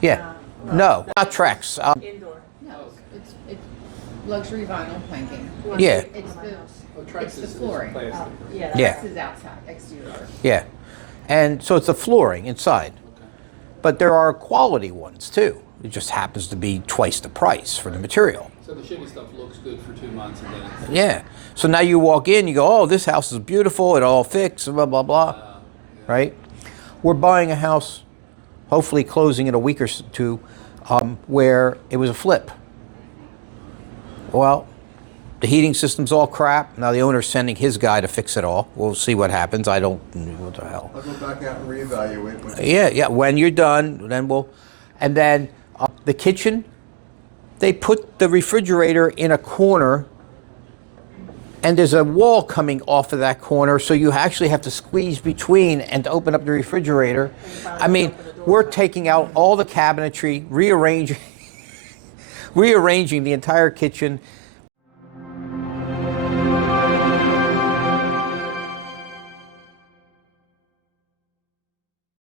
Yeah. No, not Trex. Indoor. No, it's luxury vinyl planking. Yeah. It's the flooring. Yeah. Yeah. Trex is outside, exterior. Yeah. And so it's the flooring inside. But there are quality ones too. It just happens to be twice the price for the material. So the shitty stuff looks good for 2 months and then it's... Yeah. So now you walk in, you go, oh, this house is beautiful, it all fixed, blah, blah, blah. Right? We're buying a house, hopefully closing in a week or two, where it was a flip. Well, the heating system's all crap. Now the owner's sending his guy to fix it all. We'll see what happens. I don't, what the hell. I'll go back out and reevaluate. Yeah. When you're done, then we'll, and then the kitchen, they put the refrigerator in a corner and there's a wall coming off of that corner, so you actually have to squeeze between and to open up the refrigerator. I mean, we're taking out all the cabinetry, rearranging the entire kitchen.